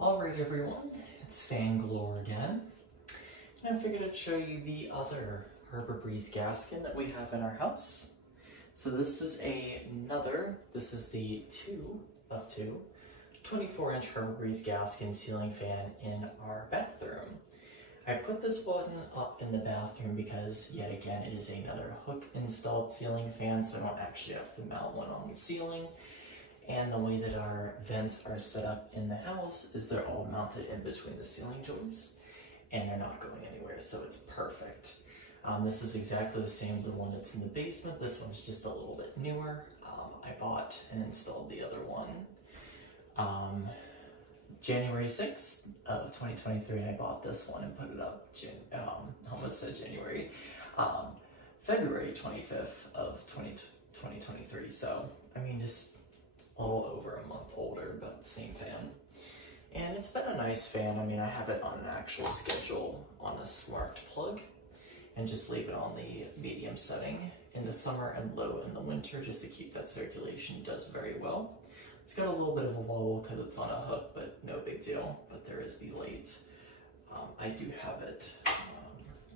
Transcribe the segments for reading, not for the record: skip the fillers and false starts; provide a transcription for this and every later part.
Alright everyone, it's Fan Galore again, and I figured I'd show you the other Harborbreeze Gaskin that we have in our house. So this is the 2 of 2 24-inch Harborbreeze Gaskin ceiling fan in our bathroom. I put this one up in the bathroom because, yet again, it is another hook-installed ceiling fan, so I don't actually have to mount one on the ceiling. And the way that our vents are set up in the house is they're all mounted in between the ceiling joists, and they're not going anywhere, so it's perfect. This is exactly the same as the one that's in the basement. This one's just a little bit newer. I bought and installed the other one January 6th of 2023, and I bought this one and put it up, I almost said January, February 25th of 2023. So, I mean, just a little over a month older, but same fan. And it's been a nice fan. I mean, I have it on an actual schedule on a smart plug and just leave it on the medium setting in the summer and low in the winter just to keep that circulation. Does very well. It's got a little bit of a wobble because it's on a hook, but no big deal. But there is the light. I do have it. I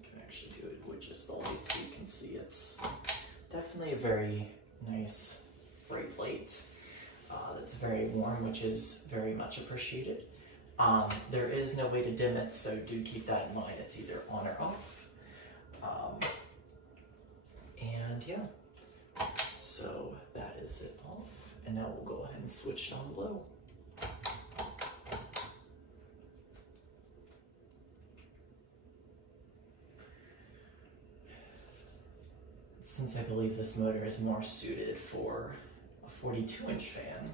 can actually do it with just the light so you can see it's definitely a very nice bright light. That's very warm, which is very much appreciated. There is no way to dim it, so do keep that in mind. It's either on or off. And yeah, so that is it off. And now we'll go ahead and switch down low. Since I believe this motor is more suited for a 42-inch fan,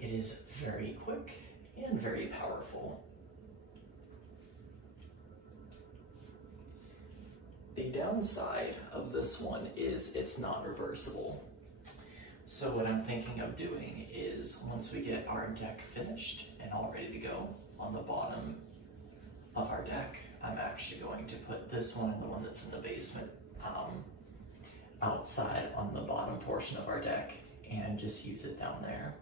it is very quick and very powerful. The downside of this one is it's non-reversible. So what I'm thinking of doing is, once we get our deck finished and all ready to go on the bottom of our deck, I'm actually going to put this one and the one that's in the basement outside on the bottom portion of our deck and just use it down there,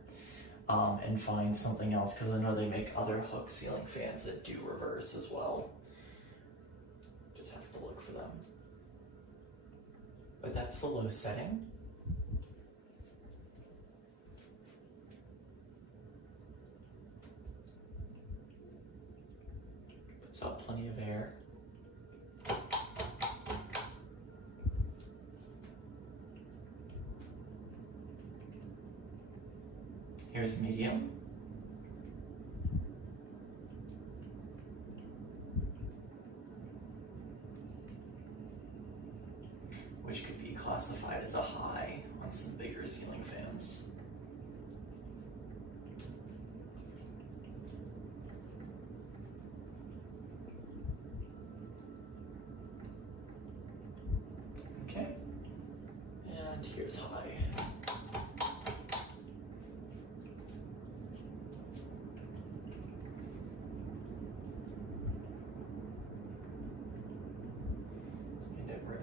and find something else, because I know they make other hook ceiling fans that do reverse as well. Just have to look for them. But that's the low setting. Puts out plenty of air. Here's medium. Which could be classified as a high on some bigger ceiling fans. Okay, and here's high.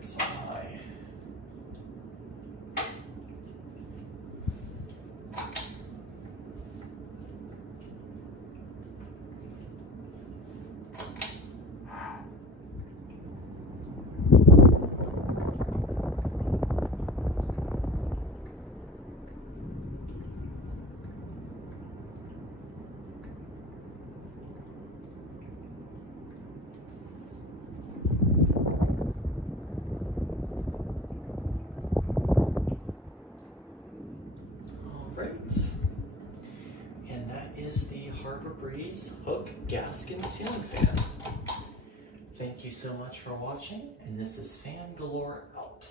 So high. And that is the Harborbreeze Hook Gaskin Ceiling Fan. Thank you so much for watching, and this is Fan Galore out.